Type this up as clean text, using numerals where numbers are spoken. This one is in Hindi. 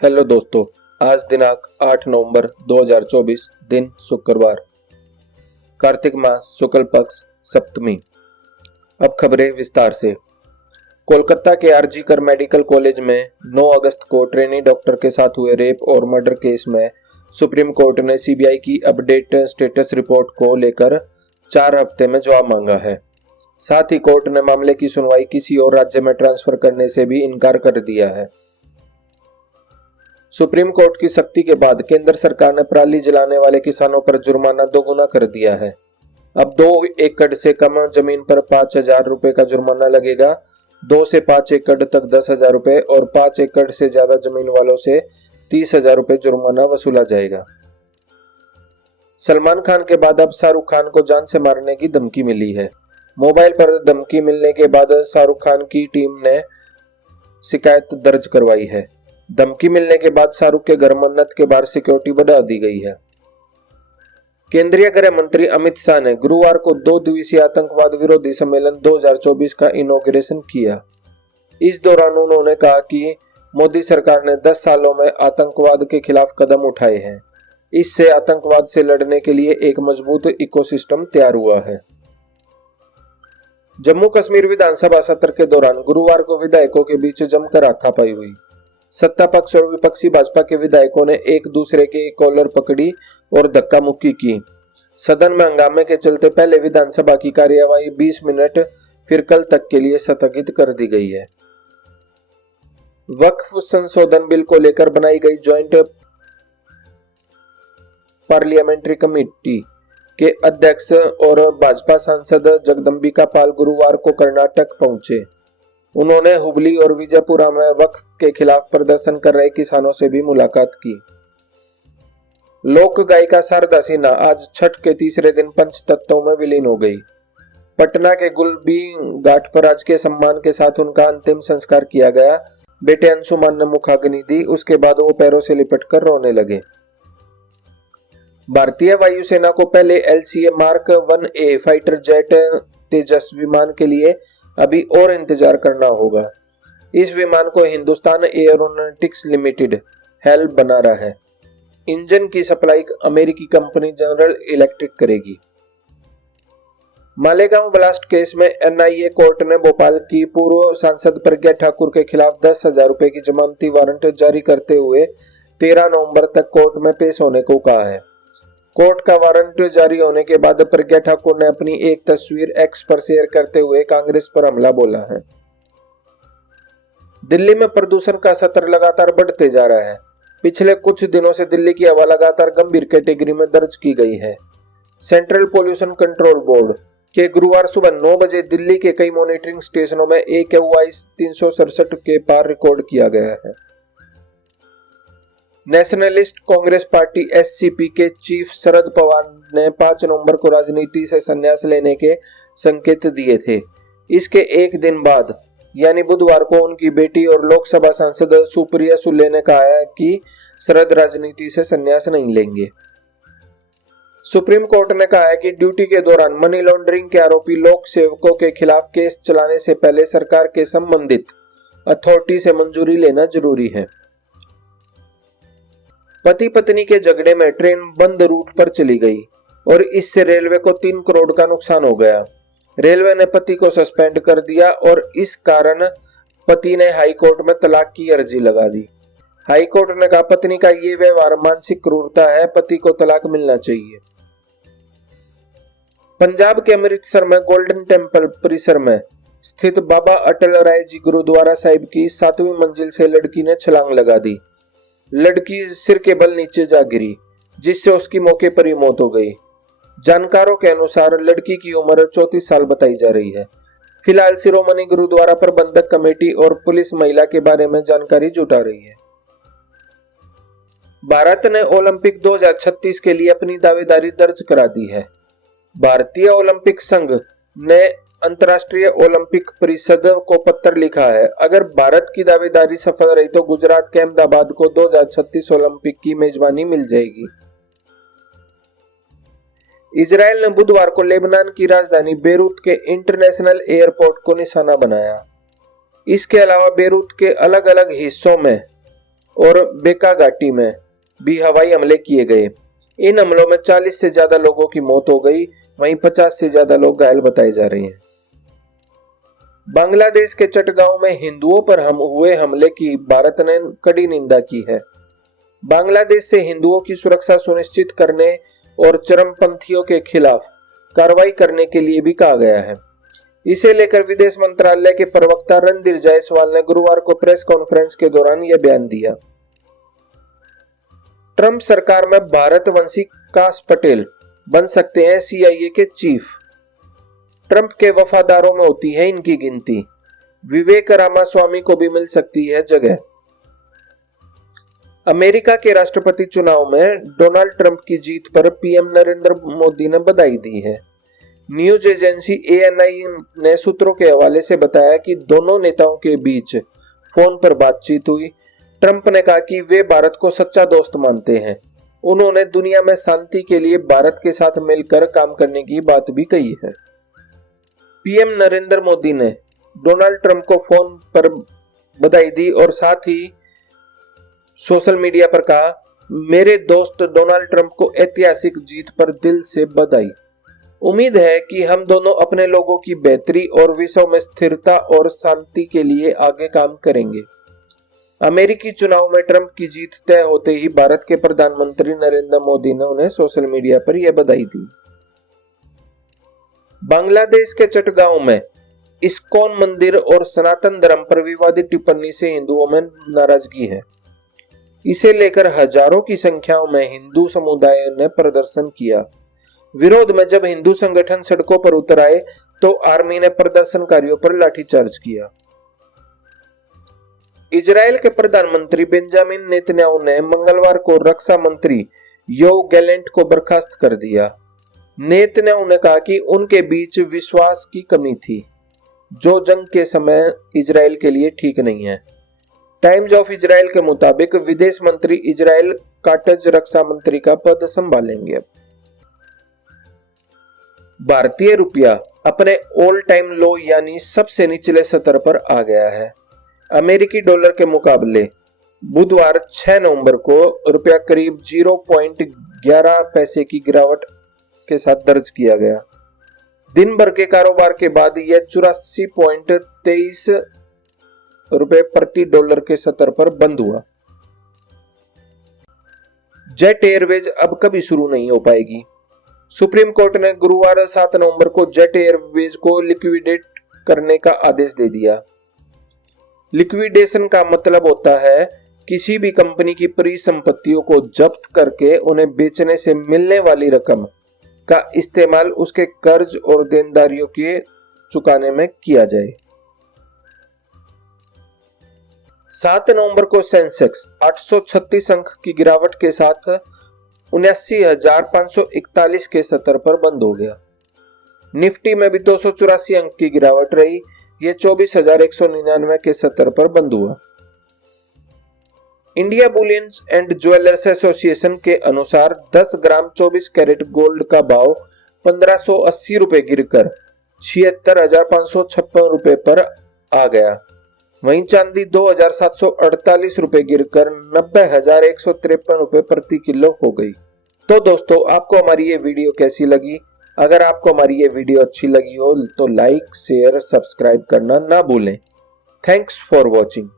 हेलो दोस्तों, आज दिनांक 8 नवंबर 2024 दिन शुक्रवार, कार्तिक मास शुक्ल पक्ष सप्तमी। अब खबरें विस्तार से। कोलकाता के आरजी मेडिकल कॉलेज में 9 अगस्त को ट्रेनी डॉक्टर के साथ हुए रेप और मर्डर केस में सुप्रीम कोर्ट ने सीबीआई की अपडेट स्टेटस रिपोर्ट को लेकर 4 हफ्ते में जवाब मांगा है। साथ ही कोर्ट ने मामले की सुनवाई किसी और राज्य में ट्रांसफर करने से भी इनकार कर दिया है। सुप्रीम कोर्ट की सख्ती के बाद केंद्र सरकार ने पराली जलाने वाले किसानों पर जुर्माना दोगुना कर दिया है। अब 2 एकड़ से कम जमीन पर 5,000 रुपए का जुर्माना लगेगा। 2 से 5 एकड़ तक 10,000 रुपए और 5 एकड़ से ज्यादा जमीन वालों से 30,000 रुपए जुर्माना वसूला जाएगा। सलमान खान के बाद अब शाहरुख खान को जान से मारने की धमकी मिली है। मोबाइल पर धमकी मिलने के बाद शाहरुख खान की टीम ने शिकायत दर्ज करवाई है। धमकी मिलने के बाद शाहरुख के घर मन्नत के बाहर सिक्योरिटी बढ़ा दी गई है। केंद्रीय गृह मंत्री अमित शाह ने गुरुवार को 2 दिवसीय आतंकवाद विरोधी सम्मेलन 2024 का इनॉग्रेशन किया। इस दौरान उन्होंने कहा कि मोदी सरकार ने 10 सालों में आतंकवाद के खिलाफ कदम उठाए हैं। इससे आतंकवाद से लड़ने के लिए एक मजबूत इकोसिस्टम तैयार हुआ है। जम्मू कश्मीर विधानसभा सत्र के दौरान गुरुवार को विधायकों के बीच जमकर हाथापाई हुई। सत्ता पक्ष और विपक्षी भाजपा के विधायकों ने एक दूसरे के कॉलर पकड़ी और धक्का मुक्की की। सदन में हंगामे के चलते पहले विधानसभा की कार्यवाही 20 मिनट फिर कल तक के लिए स्थगित कर दी गई है। वक्फ संशोधन बिल को लेकर बनाई गई ज्वाइंट पार्लियामेंट्री कमेटी के अध्यक्ष और भाजपा सांसद जगदंबिका पाल गुरुवार को कर्नाटक पहुंचे। उन्होंने हुबली और विजयपुरा में वक्फ के खिलाफ प्रदर्शन कर रहे किसानों से भी मुलाकात की। लोक गायिका शारदा सिन्हा आज छठ के तीसरे दिन पंचतत्वों में विलीन हो गई। पटना के गुलबी घाट पर आज के सम्मान के साथ उनका अंतिम संस्कार किया गया। बेटे अंशुमान ने मुखाग्नि दी, उसके बाद वो पैरों से लिपटकर रोने लगे। भारतीय वायुसेना को पहले LCA mark 1A fighter jet Tejas विमान के लिए अभी और इंतजार करना होगा। इस विमान को हिंदुस्तान एयरोनॉटिक्स लिमिटेड हेल बना रहा है। इंजन की सप्लाई अमेरिकी कंपनी जनरल इलेक्ट्रिक करेगी। मालेगांव ब्लास्ट केस में NIA कोर्ट ने भोपाल की पूर्व सांसद प्रज्ञा ठाकुर के खिलाफ 10,000 रुपए की जमानती वारंट जारी करते हुए 13 नवंबर तक कोर्ट में पेश होने को कहा है। कोर्ट का वारंट जारी होने के बाद प्रज्ञा ठाकुर ने अपनी एक तस्वीर X पर शेयर करते हुए कांग्रेस पर हमला बोला है। दिल्ली में प्रदूषण का स्तर लगातार बढ़ते जा रहा है। पिछले कुछ दिनों से दिल्ली की हवा लगातार गंभीर कैटेगरी में दर्ज की गई है। सेंट्रल पोल्यूशन कंट्रोल बोर्ड के गुरुवार सुबह 9 बजे दिल्ली के कई मॉनिटरिंग स्टेशनों में AQI 367 के पार रिकॉर्ड किया गया है। नेशनलिस्ट कांग्रेस पार्टी SCP के चीफ शरद पवार ने 5 नवंबर को राजनीति से संन्यास लेने के संकेत दिए थे। इसके एक दिन बाद यानी बुधवार को उनकी बेटी और लोकसभा सांसद सुप्रिया सुले ने कहा है कि शरद राजनीति से संन्यास नहीं लेंगे। सुप्रीम कोर्ट ने कहा है कि ड्यूटी के दौरान मनी लॉन्ड्रिंग के आरोपी लोक सेवकों के खिलाफ केस चलाने से पहले सरकार के संबंधित अथॉरिटी से मंजूरी लेना जरूरी है। पति पत्नी के झगड़े में ट्रेन बंद रूट पर चली गई और इससे रेलवे को 3 करोड़ का नुकसान हो गया। रेलवे ने पति को सस्पेंड कर दिया और इस कारण पति ने हाई कोर्ट में तलाक की अर्जी लगा दी। हाई कोर्ट ने कहा पत्नी का ये व्यवहार मानसिक क्रूरता है, पति को तलाक मिलना चाहिए। पंजाब के अमृतसर में गोल्डन टेम्पल परिसर में स्थित बाबा अटल राय जी गुरुद्वारा साहिब की 7वीं मंजिल से लड़की ने छलांग लगा दी। लड़की सिर के बल नीचे जा गिरी, जिससे उसकी मौके पर ही मौत हो गई। जानकारों के अनुसार लड़की की उम्र 34 साल बताई जा रही है। फिलहाल शिरोमणि गुरुद्वारा प्रबंधक कमेटी और पुलिस महिला के बारे में जानकारी जुटा रही है। भारत ने ओलंपिक 2036 के लिए अपनी दावेदारी दर्ज करा दी है। भारतीय ओलंपिक संघ ने अंतर्राष्ट्रीय ओलंपिक परिषद को पत्र लिखा है। अगर भारत की दावेदारी सफल रही तो गुजरात के अहमदाबाद को 2036 ओलंपिक की मेजबानी मिल जाएगी। इजराइल ने बुधवार को लेबनान की राजधानी बेरूत के इंटरनेशनल एयरपोर्ट को निशाना बनाया। इसके अलावा बेरूत के अलग अलग हिस्सों में और बेका घाटी में भी हवाई हमले किए गए। इन हमलों में 40 से ज्यादा लोगों की मौत हो गई, वहीं 50 से ज्यादा लोग घायल बताए जा रहे हैं। बांग्लादेश के चटगांव में हिंदुओं पर हुए हमले की भारत ने कड़ी निंदा की है। बांग्लादेश से हिंदुओं की सुरक्षा सुनिश्चित करने और चरमपंथियों के खिलाफ कार्रवाई करने के लिए भी कहा गया है। इसे लेकर विदेश मंत्रालय के प्रवक्ता रणधीर जायसवाल ने गुरुवार को प्रेस कॉन्फ्रेंस के दौरान यह बयान दिया। ट्रंप सरकार में भारतवंशी काश पटेल बन सकते हैं CIA के चीफ। ट्रंप के वफादारों में होती है इनकी गिनती। विवेक रामास्वामी को भी मिल सकती है जगह। अमेरिका के राष्ट्रपति चुनाव में डोनाल्ड ट्रंप की जीत पर पीएम नरेंद्र मोदी ने बधाई दी है। न्यूज एजेंसी ANI ने सूत्रों के हवाले से बताया कि दोनों नेताओं के बीच फोन पर बातचीत हुई। ट्रंप ने कहा कि वे भारत को सच्चा दोस्त मानते हैं। उन्होंने दुनिया में शांति के लिए भारत के साथ मिलकर काम करने की बात भी कही है। पीएम नरेंद्र मोदी ने डोनाल्ड ट्रंप को फोन पर बधाई दी और साथ ही सोशल मीडिया पर कहा, मेरे दोस्त डोनाल्ड ट्रंप को ऐतिहासिक जीत पर दिल से बधाई। उम्मीद है कि हम दोनों अपने लोगों की बेहतरी और विश्व में स्थिरता और शांति के लिए आगे काम करेंगे। अमेरिकी चुनाव में ट्रंप की जीत तय होते ही भारत के प्रधानमंत्री नरेंद्र मोदी ने उन्हें सोशल मीडिया पर यह बधाई दी। बांग्लादेश के चटगांव में इस्कॉन मंदिर और सनातन धर्म पर विवादित टिप्पणी से हिंदुओं में नाराजगी है। इसे लेकर हजारों की संख्या में हिंदू समुदाय ने प्रदर्शन किया। विरोध में जब हिंदू संगठन सड़कों पर उतर आए तो आर्मी ने प्रदर्शनकारियों पर लाठीचार्ज किया। इजराइल के प्रधानमंत्री बेंजामिन नेतन्याहू ने मंगलवार को रक्षा मंत्री योव गैलेंट को बर्खास्त कर दिया। नेतन्याहू ने कहा कि उनके बीच विश्वास की कमी थी, जो जंग के समय इजराइल के लिए ठीक नहीं है। टाइम्स ऑफ इजराइल के मुताबिक विदेश मंत्री इजराइल काटज रक्षा मंत्री का पद संभालेंगे। भारतीय रुपया अपने ऑल टाइम लो यानी सबसे निचले स्तर पर आ गया है। अमेरिकी डॉलर के मुकाबले बुधवार 6 नवंबर को रुपया करीब 0.11 पैसे की गिरावट के साथ दर्ज किया गया। दिन भर के कारोबार के बाद यह 84.23 रुपए प्रति डॉलर के स्तर पर बंद हुआ। जेट एयरवेज अब कभी शुरू नहीं हो पाएगी। सुप्रीम कोर्ट ने गुरुवार 7 नवंबर को जेट एयरवेज को लिक्विडेट करने का आदेश दे दिया। लिक्विडेशन का मतलब होता है किसी भी कंपनी की परिसंपत्तियों को जब्त करके उन्हें बेचने से मिलने वाली रकम का इस्तेमाल उसके कर्ज और देनदारियों के चुकाने में किया जाए। 7 नवंबर को सेंसेक्स 836 अंक की गिरावट के साथ 79,541 के स्तर पर बंद हो गया। निफ्टी में भी 284 अंक की गिरावट रही, यह 24,199 के स्तर पर बंद हुआ। India Boolean and jewellers association के अनुसार 10 ग्राम 24 कैरेट गोल्ड का भाव 1580 रुपए गिरकर 76,556 रुपए पर आ गया। वहीं चांदी 2,748 रुपए गिरकर 90,153 रुपए प्रति किलो हो गई। तो दोस्तों, आपको हमारी ये वीडियो कैसी लगी? अगर आपको हमारी ये वीडियो अच्छी लगी हो तो लाइक, शेयर, सब्सक्राइब करना ना भूलें। Thanks for watching.